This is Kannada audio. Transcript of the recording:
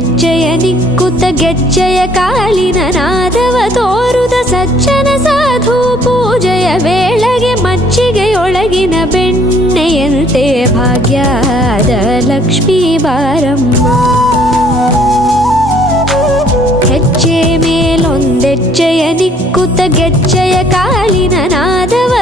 ಹೆಜ್ಜೆಯ ನಿಕ್ಕುತ್ತ ಗೆಜ್ಜೆಯ ಕಾಲಿನ ನಾದವ ತೋರುದ ಸಜ್ಜನ ಸಾಧು ಪೂಜೆಯ ವೇಳೆಗೆ ಮಜ್ಜಿಗೆಯೊಳಗಿನ ಬೆಣ್ಣೆಯಂತೆ ಭಾಗ್ಯದ ಲಕ್ಷ್ಮೀ ಬಾರಮ್ಮ. ಹೆಜ್ಜೆ ಮೇಲೊಂದೆಜ್ಜೆಯ ನಿಕ್ಕುತ್ತ ಗೆಜ್ಜೆಯ ಕಾಲಿನ ನಾದವ